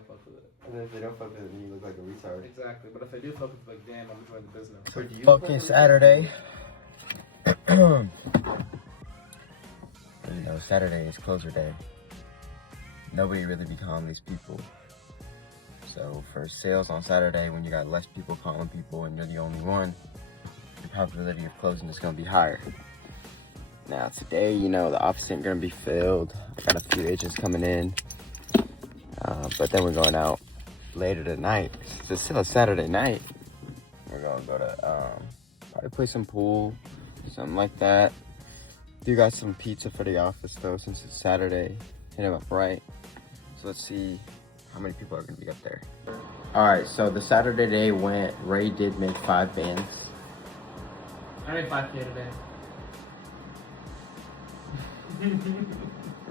don't fuck with it. And then if they don't fuck with it, then you look like a retard. Exactly. But if they do fuck with it, like, damn, I'm enjoying the business. So do you Fucking Saturday. You know, Saturday is closer day. Nobody really be calling these people. So for sales on Saturday, when you got less people calling people and you're the only one, the probability of closing is gonna be higher. Now today, you know, the office ain't gonna be filled. I got a few agents coming in, but then we're going out later tonight. It's still a Saturday night. We're gonna go to probably play some pool, something like that. Do got some pizza for the office though, since it's Saturday. Hit him up right. So let's see how many people are gonna be up there. All right, so the Saturday day went. Ray did make 5 bands. I made 5K today.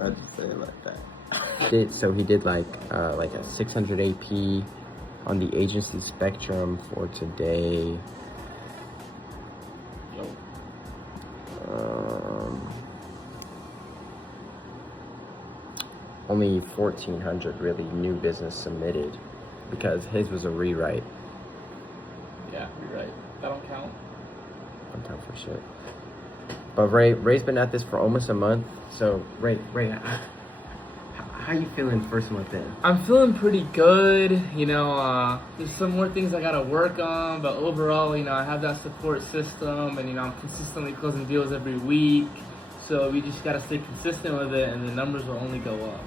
I'd say it like that. So he did like a 600 AP on the agency spectrum for today. Only 1,400 really new business submitted because his was a rewrite. Yeah, rewrite. That don't count. Don't count for shit. But Ray's been at this for almost a month. So Ray, how you feeling first month in? I'm feeling pretty good. You know, there's some more things I gotta work on, but overall, you know, I have that support system, and you know, I'm consistently closing deals every week. So we just gotta stay consistent with it, and the numbers will only go up.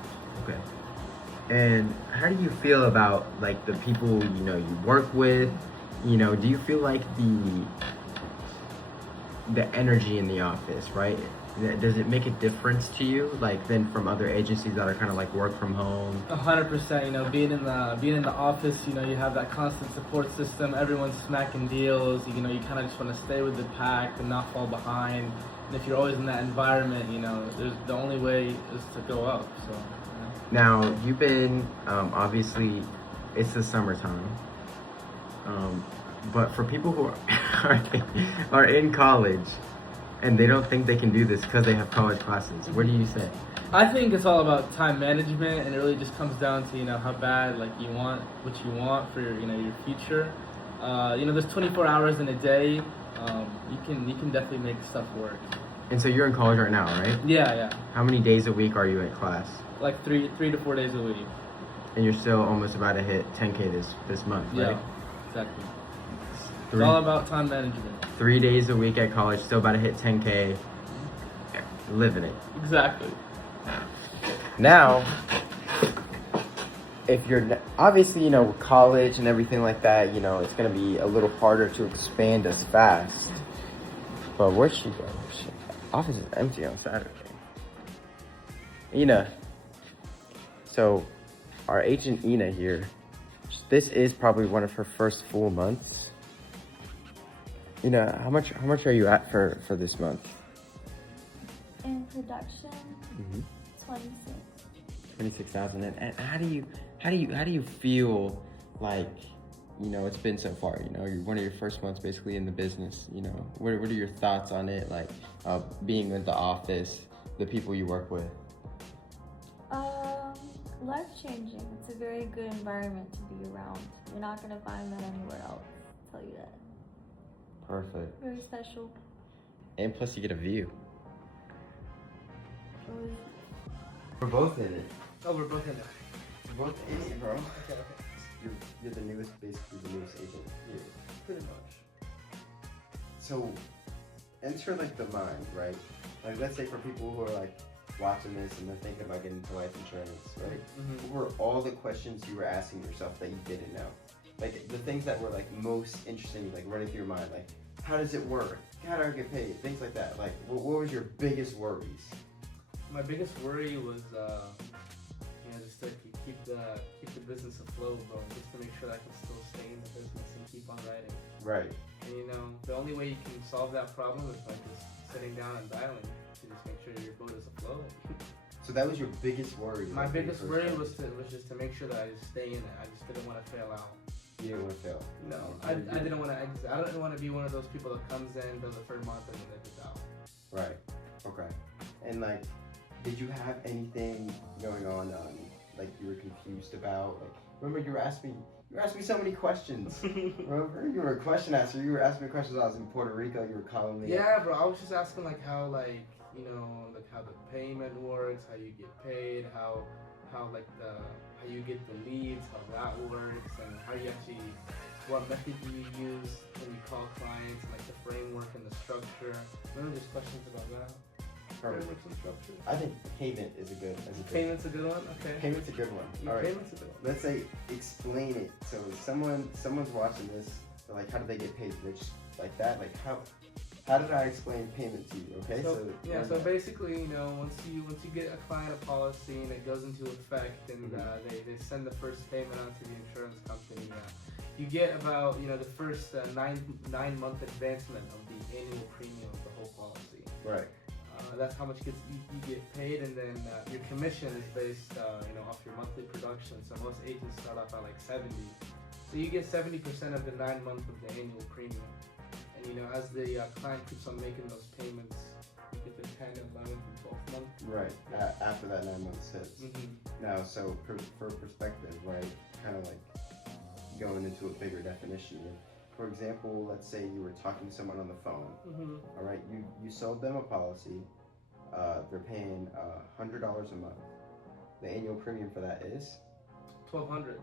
Okay. And how do you feel about like the people you work with? You know, do you feel like the energy in the office, right? Does it make a difference to you, like than from other agencies that are kind of like work from home? 100%. You know, being in the office, you know, you have that constant support system. Everyone's smacking deals. You know, you kind of just want to stay with the pack and not fall behind. And if you're always in that environment, you know, the only way is to go up. So. Now you've been obviously, it's the summertime. But for people who are in college and they don't think they can do this because they have college classes, what do you say? I think it's all about time management, and it really just comes down to, you know, how bad like you want what you want for your, you know, your future. You know, there's 24 hours in a day. You can definitely make stuff work. And so you're in college right now, right? Yeah. How many days a week are you in class? Like three to 4 days a week. And you're still almost about to hit 10K this month, right? Yeah, exactly. It's all about time management. 3 days a week at college, still about to hit 10K. Living it. Exactly. Now, if you're obviously, you know, with college and everything like that, you know, it's gonna be a little harder to expand as fast. But where'd she go? Office is empty on Saturday. Ina. So, our agent Ina here, this is probably one of her first full months. Ina, how much are you at for this month? In production, 26. 26,000. And how do you feel like, you know, it's been so far? You know, you're one of your first months basically in the business. You know, what are your thoughts on it? Like being in the office, the people you work with. Life changing. It's a very good environment to be around. You're not gonna find that anywhere else. I'll tell you that. Perfect. Very special. And plus, you get a view. We're both in it. Oh, we're both in it. We're both in it, bro. Okay. You're the newest, basically the newest agent here. Pretty much. So, enter like the mind, right? Like, let's say for people who are like watching this and they're thinking about getting into life insurance, right? Mm-hmm. What were all the questions you were asking yourself that you didn't know? Like the things that were like most interesting, like running through your mind, like how does it work? How do I get paid? Things like that. Like, what was your biggest worries? My biggest worry was, you know, just to keep the business afloat, bro. Just to make sure that I can still stay in the business and keep on writing. Right. And you know, the only way you can solve that problem is by just sitting down and dialing to just make sure your boat is afloat. So that was your biggest worry? My like, biggest worry was just to make sure that I just stay in it. I just didn't want to fail out. You didn't want to fail? No, I didn't want to. I didn't want to be one of those people that comes in, does the third month, and then it's out. Right. Okay. And like, did you have anything going on like you were confused about? Like, Remember, you asked me so many questions. Remember, you were a question asker. You were asking me questions. I was in Puerto Rico. You were calling me. Yeah, bro. I was just asking like how like you know like how the payment works, how you get paid, how like the how you get the leads, how that works, and how you actually what method do you use when you call clients, and like the framework and the structure. Remember, there's questions about that. Perfect. Frameworks and structure. I think payment is a good. Payment's a good one. Okay. Payment's a good one. Yeah, All right. Payment's a good one. Let's say explain it. So someone's watching this. They're like, how do they get paid? They just like that. Like how did I explain payment to you? Okay. So basically, you know, once you get a client a policy and it goes into effect, and they send the first payment out to the insurance company, you get about the first 9 month advancement of the annual premium of the whole policy. Right. That's how much you get paid, and then your commission is based off your monthly production. So most agents start off at like 70. So you get 70% of the 9 month of the annual premium. And as the client keeps on making those payments, you get the 10, 11, and 12 month. Right. After that 9 months hits. Now, so for perspective, right, kind of like going into a bigger definition. For example, let's say you were talking to someone on the phone. All right, you sold them a policy. They're paying $100 a month. The annual premium for that is $1,200.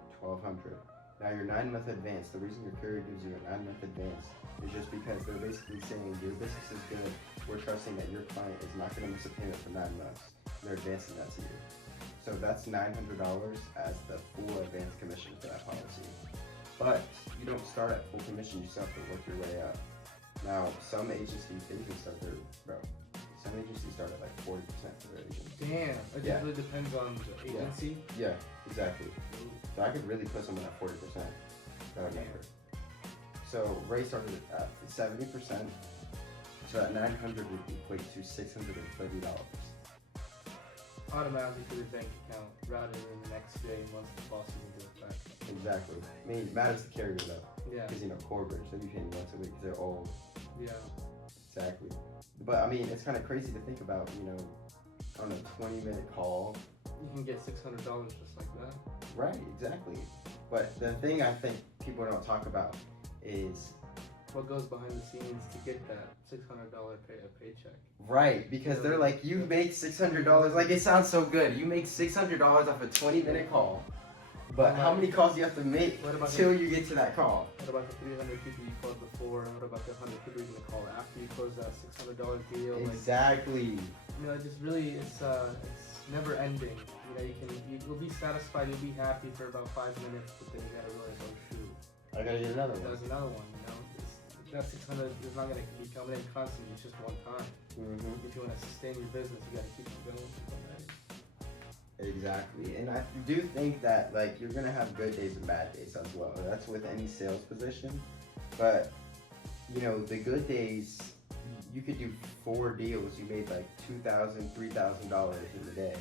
Now your 9 month advance. The reason your carrier gives you a 9 month advance is just because they're basically saying your business is good. We're trusting that your client is not going to miss a payment for 9 months. They're advancing that to you. So that's $900 as the full advance commission for that policy. But you don't start at full commission. You still have to work your way up. Now some agencies they can start some agencies start at like 40% for their agents. Damn, it just really depends on the agency. Yeah, exactly. So I could really put someone at 40%. That would matter. So Ray started at 70%. So that 900 would equate to $630. Automatically to the bank account rather than the next day once the policy is into effect. Exactly. I mean, it matters to carrier though. Yeah. Because Corebridge, they'll be paying once a week because they're old. Yeah. Exactly. But I mean, it's kind of crazy to think about, on a 20-minute call. You can get $600 just like that. Right, exactly. But the thing I think people don't talk about is what goes behind the scenes to get that $600 paycheck. Right, because they're like, you make $600. Like, it sounds so good. You make $600 off a 20-minute call. But how many calls do you have to make till you get to that call? What about the 300 people you called before? And what about the 100 people you're gonna call after you close that $600 deal? Exactly. It just really it's never ending. You'll be satisfied, you'll be happy for about 5 minutes, but then you gotta realize, oh shoot, I gotta get another one. There's another one. That 600 is not gonna be coming in constantly. It's just one time. If you want to sustain your business, you gotta keep it going. Exactly, and I do think that like you're gonna have good days and bad days as well. That's with any sales position, but the good days, you could do 4 deals. You made like $2,000, $3,000 in the day,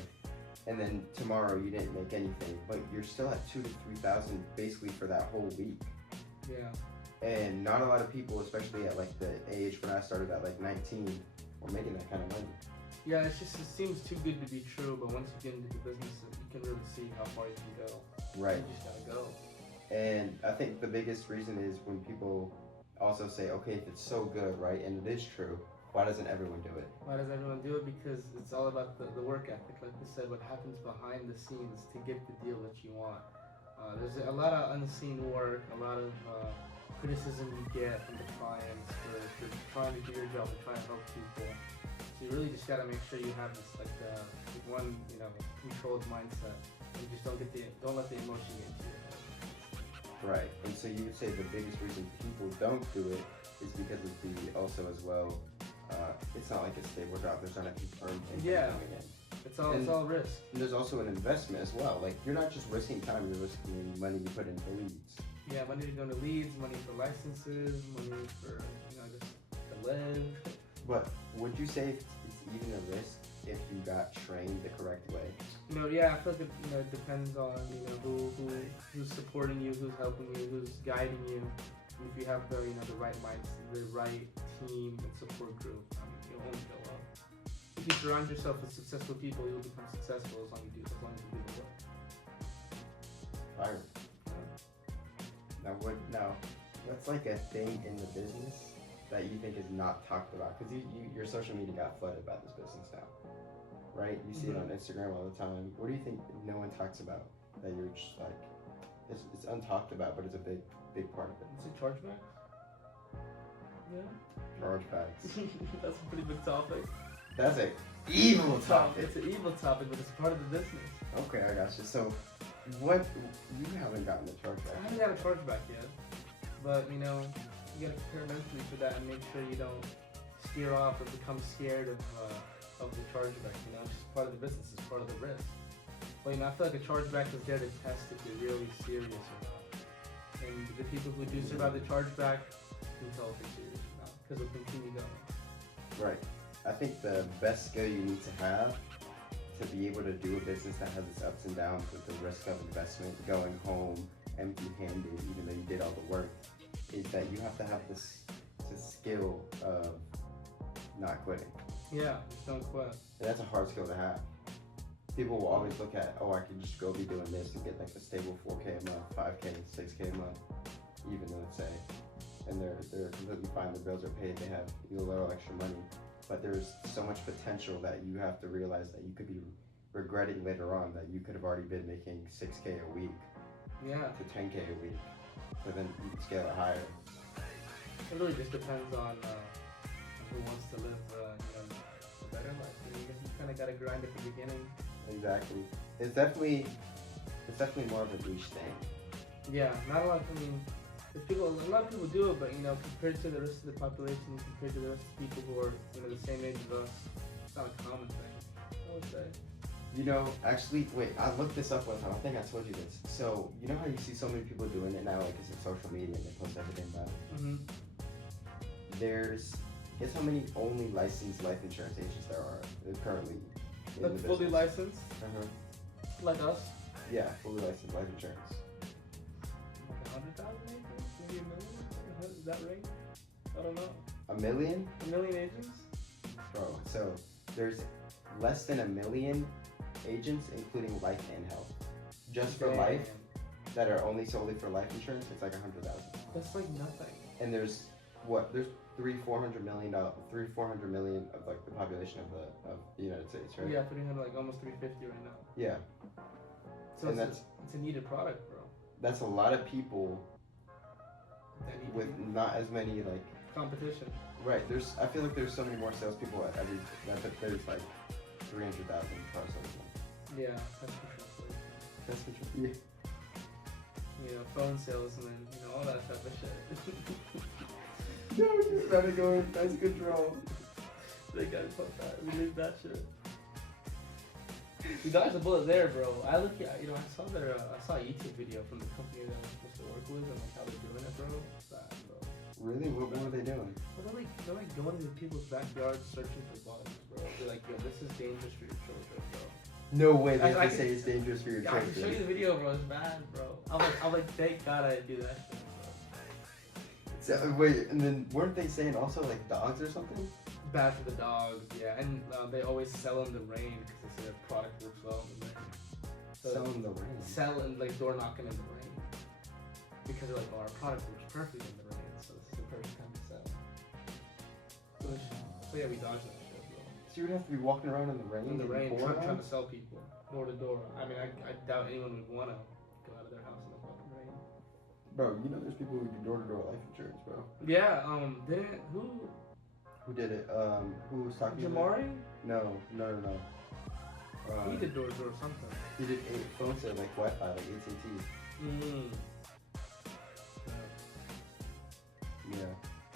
and then tomorrow you didn't make anything, but you're still at $2,000 to $3,000 basically for that whole week. Yeah. And not a lot of people, especially at like the age when I started at like 19, were making that kind of money. Yeah, it seems too good to be true, but once you get into the business, you can really see how far you can go. Right. You just gotta go. And I think the biggest reason is when people also say, okay, if it's so good, right, and it is true, why doesn't everyone do it? Why does everyone do it? Because it's all about the work ethic. Like we said, what happens behind the scenes to get the deal that you want. There's a lot of unseen work, a lot of criticism you get from the clients for trying to do your job and trying to help people. So you really just gotta make sure you have this one controlled mindset. You just don't let the emotion get into your head. Right. And so you would say the biggest reason people don't do it is because of also as well, it's not like a stable job. There's not a confirmed income coming in. It's all risk. And there's also an investment as well. Like you're not just risking time, you're risking money you put into leads. Yeah, money going to leads, money for licenses, money for just to live. But would you say it's even a risk if you got trained the correct way? Yeah, I feel like it depends on who's supporting you, who's helping you, who's guiding you. And if you have the right mindset, the right team and support group, you'll only go up. If you surround yourself with successful people, you'll become successful as long as you do the work. Fire. Now, what's like a thing in the business that you think is not talked about? Because your social media got flooded by this business now, right? You see it on Instagram all the time. What do you think no one talks about that you're just like, it's untalked about, but it's a big part of it? Is it chargeback? Yeah. Chargebacks. That's a pretty big topic. That's an evil topic. It's an evil topic, but it's part of the business. Okay, I got you. So, what, you haven't gotten a chargeback? I haven't got a chargeback yet, but you know, you gotta prepare mentally for that and make sure you don't steer off or become scared of the chargeback. You know, it's just part of the business. It's part of the risk. But you know, I feel like a chargeback is there to test if you're really serious or not. And the people who do survive the chargeback can tell if they're serious or not, because they'll continue going. Right. I think the best skill you need to have to be able to do a business that has its ups and downs with the risk of investment, going home empty-handed, even though you did all the work, is that you have to have this skill of not quitting. Yeah, just don't quit. And that's a hard skill to have. People will always look at, oh, I can just go be doing this and get like a stable 4K a month, 5K, 6K a month, even let's say, and they're completely fine. Their bills are paid. They have a little extra money. But there's so much potential that you have to realize that you could be regretting later on that you could have already been making 6K a week to 10K a week. So then you can scale it higher. It really just depends on who wants to live, a better life. You kind of got to grind at the beginning. Exactly. It's definitely more of a niche thing. Yeah, not a lot. I mean, a lot of people do it, but you know, compared to the rest of the population, compared to the rest of people who are the same age as us, it's not a common thing, I would say. You know, actually, wait, I looked this up one time. I think I told you this. So, you know how you see so many people doing it now, like it's in social media and they post everything about it? Guess how many only licensed life insurance agents there are currently in the fully business? licensed? Like us? Yeah, fully licensed life insurance. Like 100,000 agents? Maybe a million? Is that right? I don't know. A million? A million agents? Bro, so there's less than a million agents, including life and health. Just for life, that are only solely for life insurance, it's like 100,000. That's like nothing. And there's 400 million of like the population of the United States, right? Yeah, 300, like almost 350 right now. Yeah. So and it's a needed product, bro. That's a lot of people with not as many like competition. Right. I feel like there's so many more salespeople at every. There's like 300,000 car salesmen. Yeah, that's for sure. That's for sure. Yeah. You know, phone salesmen, all that type of shit. No, you started going pest control. They gotta put that. We leave that shit. You dodged the bullet there, bro. I saw I saw a YouTube video from the company that I'm supposed to work with and like how they're doing it, bro. Bad, bro. Really? What were they doing? Well, they're like going into people's backyards searching for bugs, bro. They're like, yo, this is dangerous for your children, bro. No way they have to say it's dangerous for your children. I can show you the video, bro. It's bad, bro. I'm like, thank God I didn't do that shit, bro. So, wait, and then weren't they saying also like dogs or something? Bad for the dogs, yeah. And they always sell in the rain because they say their product works well in the rain. So sell in the rain? Sell and like door knocking in the rain. Because they're like, oh, our product works perfectly in the rain, so this is the perfect time to sell. So yeah, we dodged that shit, bro. So you would have to be walking around in the rain? In the rain, trying to sell people, door to door. I mean, I doubt anyone would want to go out of their house in the fucking rain. Bro, there's people who do door-to-door life insurance, bro. Yeah, Who did it? Who was talking Jamari? No. He did door-to-door something. He did phone sale, like Wi-Fi, like AT&T. Yeah.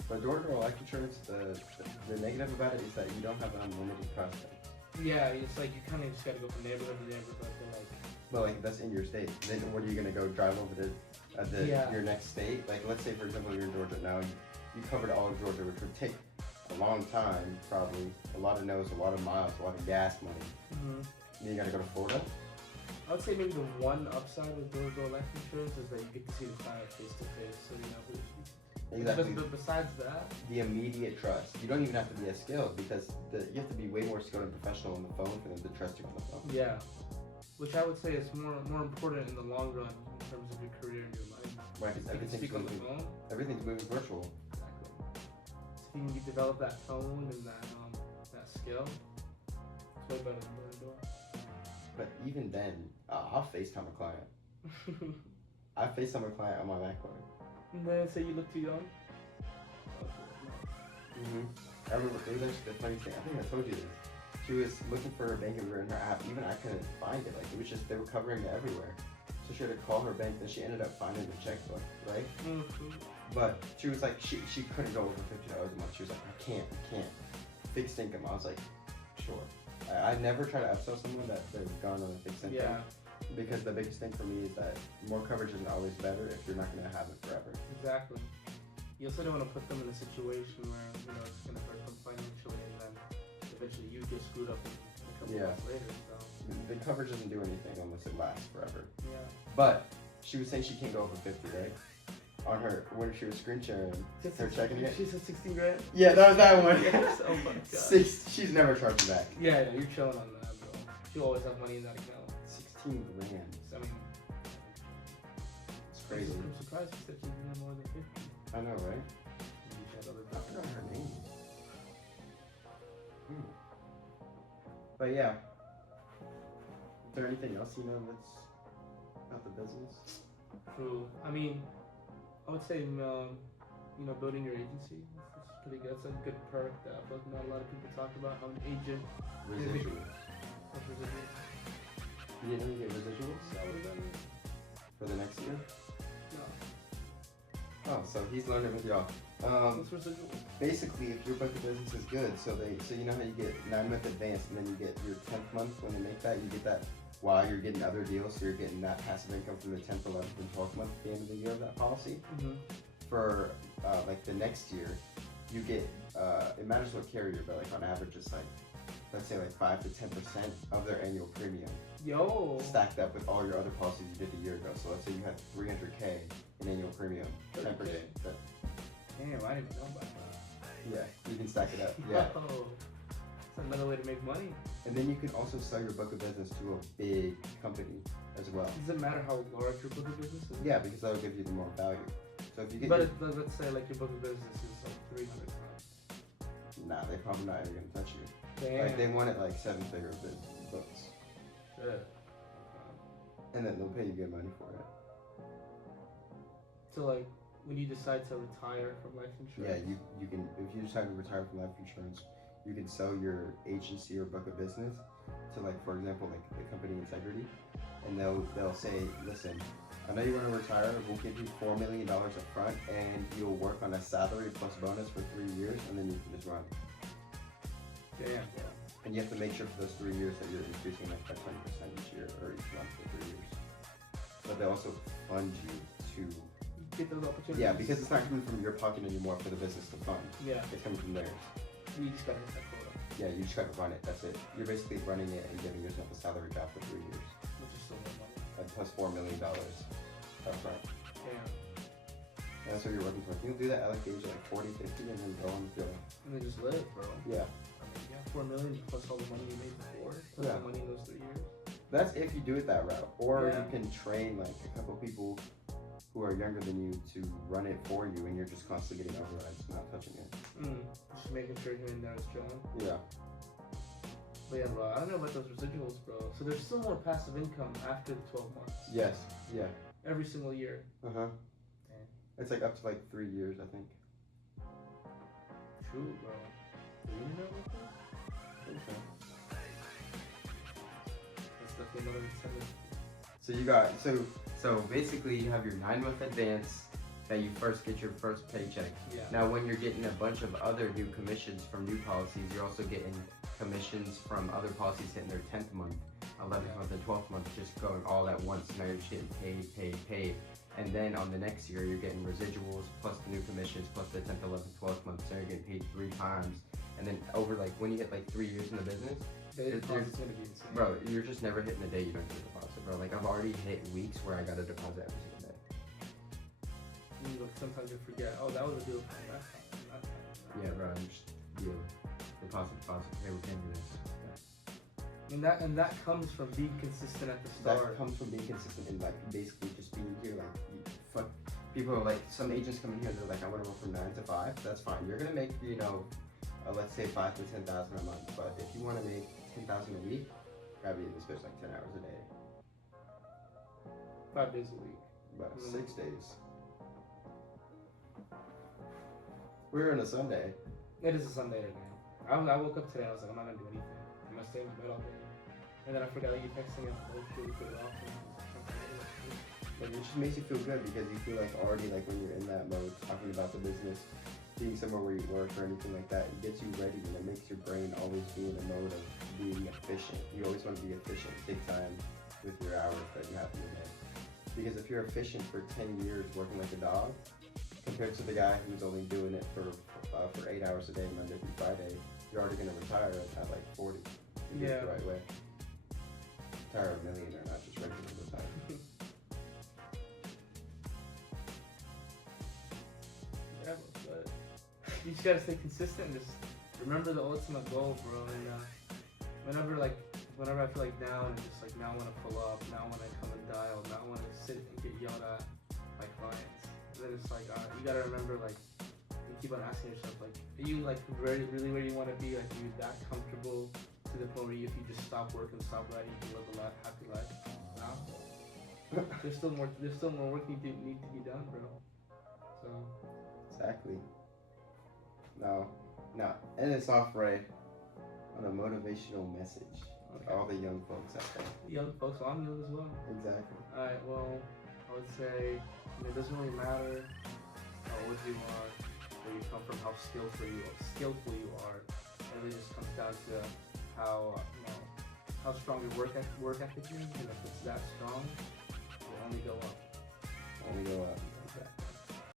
But door-to-door life insurance, the negative about it is that you don't have unlimited prospects. Yeah, it's like you kind of just gotta go from neighborhood to neighborhood, But like that's in your state. Then what are you gonna go drive over to your next state? Like let's say for example you're in Georgia now, you covered all of Georgia, which would take a long time, probably a lot of no's, a lot of miles, a lot of gas money. Then you gotta go to Florida. I would say maybe the one upside with door-to-door life insurance is that you get to see the client face to face, so you know who. Exactly. But besides that, the immediate trust. You don't even have to be as skilled because you have to be way more skilled and professional on the phone for them to trust you on the phone. Yeah, which I would say is more important in the long run in terms of your career and your life. Why? Because You can everything's speak on the moving. phone. Everything's moving virtual. Exactly. So you develop that tone and that skill. It's way better than the door. But even then, I'll FaceTime a client. I FaceTime a client on my MacBook. And then say you look too young. I remember it was actually the funny thing. I think I told you this. She was looking for her bank and we were in her app. Even I couldn't find it. Like it was just they were covering it everywhere. So she had to call her bank. Then she ended up finding the checkbook, right? But she was like she couldn't go over $50 a month. She was like I can't. Fixed income. I was like sure. I never try to upsell someone that they've gone on a fixed income. Yeah. Because the biggest thing for me is that more coverage isn't always better if you're not going to have it forever. Exactly. You also don't want to put them in a situation where it's going to hurt them financially, and then eventually you get screwed up in a couple months later. So The coverage doesn't do anything unless it lasts forever. yeah. But she was saying she can't go over 50, right? On her when she was screen sharing her checking it. She said 16 grand. Yeah, that was that one. Yes. Oh my god. She's never charged back. Yeah, you're chilling on that, bro. You always have money in that account. 16 grand. So, I mean, It's crazy. I'm surprised you said she didn't more than 50. I know, right? You had other I forgot her name. But yeah. Is there anything else you know that's about the business? True. I mean, I would say, building your agency. That's pretty good. That's a good perk that not a lot of people talk about. How an agent. Residuals. What's residual? You didn't get residuals So what does that mean? for the next year? No. Oh, so he's learning with y'all. What's residual? Basically, if your book of business is good, so you know how you get 9-month advance, and then you get your 10th month when they make that, you get that while you're getting other deals, so you're getting that passive income from the 10th, 11th, and 12th month at the end of the year of that policy. Mm-hmm. For like the next year, you get it matters what carrier, but like on average, it's like let's say like 5 to 10% of their annual premium Yo. stacked up with all your other policies you did a year ago. So let's say you had 300K in annual premium, 10%. 30K. Damn, I didn't even know about that. Yeah, you can stack it up. Yeah. Yo. That's another way to make money. And then you can also sell your book of business to a big company as well. Does it matter how large your book of business is? Yeah, because that will give you the more value. So if you get But let's say like your book of business is like 300 times. nah, they probably not even gonna touch you. Damn. Like they want it like 7-figure books, Shit. and then they'll pay you good money for it. So like when you decide to retire from life Yeah, insurance. you can if you decide to retire from life insurance, you can sell your agency or book of business to like for example like the company Integrity, and they'll say, listen, I know you want to retire. We'll give you $4 million up front, and you'll work on a salary plus bonus for 3 years, and then you can just run. Damn. And you have to make sure for those 3 years that you're increasing like by 20% each year or each month for 3 years. But they also fund you to Get those opportunities. yeah, because it's not coming from your pocket anymore for the business to fund. Yeah. It's coming from theirs. You just gotta hit that quota, Yeah, you just gotta run it. That's it. You're basically running it and giving yourself a salary job for 3 years, which is still more money. and plus $4 million up front. Damn. That's what you're working for. You'll do that at like the age of like 40, 50, and then go on to And then just live, bro. yeah. I mean, yeah, 4 million plus all the money you made before. Plus Yeah. the money in those 3 years. That's if you do it that route, or Yeah. you can train like a couple people who are younger than you to run it for you, and you're just constantly getting overrides, not touching it. Just making sure here and there is chilling. Yeah. But yeah, bro, I don't know about those residuals, bro. So there's still more passive income after the 12 months. Yes. Yeah. Every single year. Uh huh. Damn. It's like up to like 3 years, I think. True, bro. Do you know about that? I think so. That's definitely another incentive. So you got so basically you have your 9-month advance that you first get your first paycheck. Yeah. Now when you're getting a bunch of other new commissions from new policies, you're also getting commissions from other policies hitting their 10th month, 11th month, and 12th month, just going all at once. Now you're just getting paid. And then on the next year, you're getting residuals plus the new commissions plus the 10th, 11th, 12th month. So you're getting paid 3 times. And then over like when you hit like 3 years in the business, The deposit's gonna be insane. bro, you're just never hitting a day you don't get a deposit, bro. Like I've already hit weeks where I got a deposit every single day. Like, sometimes you forget, oh, that was a deal from last time. Yeah, bro, I'm just deposit. Hey, we're paying you this. And that comes from being consistent at the That start. comes from being consistent and like basically just being here, like fuck. people are like, some agents come in here, they're like, I want to work from 9 to 5. That's fine. You're gonna make, let's say 5 to 10,000 a month. But if you want to make 10,000 a week, gotta be in this bitch like 10 hours a day. 5 days a week. About 6 days. We're on a Sunday. It is a Sunday today. I woke up today and I was like, I'm not gonna do anything. I'm gonna stay in my bed all day. And then I forgot that you texted me. I was like, oh shit, we put it off. But it just makes you feel good because you feel like already like when you're in that mode, talking about the business, being somewhere where you work or anything like that, it gets you ready and it makes your brain always be in a mode of being efficient. You always want to be efficient. Take time with your hours that you have in your day. Because if you're efficient for 10 years working like a dog, compared to the guy who's only doing it for 8 hours a day, Monday through Friday, you're already going to retire at like 40. You do it the right way. Retire a millionaire, not just regular retire. Yeah, but you just gotta stay consistent. Just remember the ultimate goal, bro. And whenever I feel like down, and just like now I want to pull up, now I want to come and dial, now I want to sit and get yelled at by clients. And then it's like you gotta remember, like, you keep on asking yourself, like, are you like really where you want to be? Like, are you that comfortable to the point where if you just stop working, stop writing, you can live a happy life? No. There's still more work need to be done, bro. So. Exactly. No. And it's off right on a motivational message to all the young folks out there. Young folks, well, I'm young as well. Exactly. Alright, well, I would say it doesn't really matter how old you are, where you come from, how skillful you are. It really just comes down to how strong your work ethic is. And if it's that strong, it will only go up. Only go up.